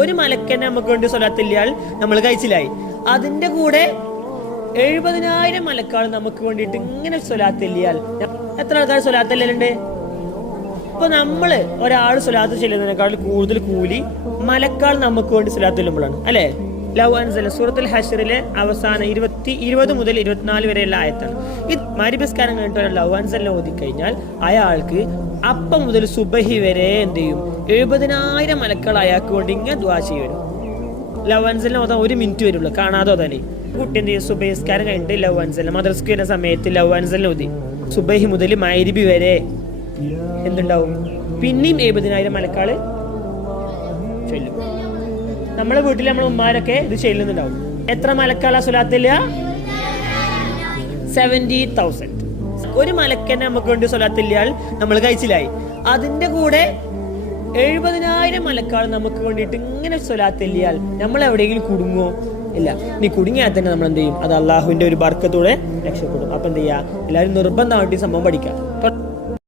ഒരു മലക്കന്നെ നമുക്ക് വേണ്ടി സ്വലാത്തില്ലാൽ നമ്മൾ കഴിച്ചില്ലായി. അതിന്റെ കൂടെ 70,000 മലക്കാൾ നമുക്ക് വേണ്ടിയിട്ട് ഇങ്ങനെ സ്വലാത്തില്ലാൽ എത്ര ആൾക്കാർ സ്വലാത്തല്ലുണ്ട്? ഇപ്പൊ നമ്മള് ഒരാൾ സ്വലാത്ത് ചെല്ലുന്നതിനേക്കാൾ കൂടുതൽ കൂലി മലക്കാൾ നമുക്ക് വേണ്ടി സ്വലാത്ത് ചെല്ലുമ്പോഴാണ്, അല്ലെ? ലവ് അൻസല സൂറത്തുൽ ഹശ്റിലെ അവസാന 20 മുതൽ 24 വരെയുള്ള ആയത്താണ്. ഈ മരിബസ്കാരം കഴിഞ്ഞിട്ട് ലവ് അൻസലിനെ ഓതി കഴിഞ്ഞാൽ അയാൾക്ക് അപ്പം മുതൽ സുബഹി വരെ എന്ത് ചെയ്യും? 70,000 മലക്കൾ അയാൾക്ക് വേണ്ടി ഇങ്ങനെ ദുആ ചെയ്യും. ലവ് അൻസലിനെ ഓതാൻ 1 മിനിറ്റ് വരുള്ളൂ, കാണാതെ ഓതാനേ. കുട്ടി എന്ത് ചെയ്യും? സുബഹിസ്കാരം കഴിഞ്ഞിട്ട് ലവ് അൻസലിനെ മദ്രസക്ക് വരുന്ന സമയത്ത് ലവ് അൻസലിനെ ഓതി സുബഹി മുതൽ മഗ്രിബ് വരെ എന്തുണ്ടാവും? പിന്നെയും 70,000 മലക്കാള് ചൊല്ലും. നമ്മളെ വീട്ടിൽ നമ്മളെ ഉമ്മാരൊക്കെ ഇത് ചെല്ലുന്നുണ്ടാവും. എത്ര മലക്കാളാ സ്വലാത്തില്ല? 70,000. ഒരു മലക്കന്നെ നമുക്ക് വേണ്ടി സ്വലാത്തില്ലാൽ നമ്മൾ കഴിച്ചില്ലായി. അതിന്റെ കൂടെ 70,000 മലക്കാൾ നമുക്ക് വേണ്ടിയിട്ട് ഇങ്ങനെ സ്വലാത്തില്ലാൽ നമ്മൾ എവിടെയെങ്കിലും കുടുങ്ങോ? ഇല്ല. നീ കുടുങ്ങിയാൽ തന്നെ നമ്മൾ എന്ത് ചെയ്യും? അത് അള്ളാഹുവിന്റെ ഒരു ബർക്കത്തോടെ രക്ഷപ്പെടും. അപ്പൊ എന്ത് ചെയ്യാ? എല്ലാവരും നിർബന്ധമായിട്ട് ഈ സംഭവം പഠിക്കാം.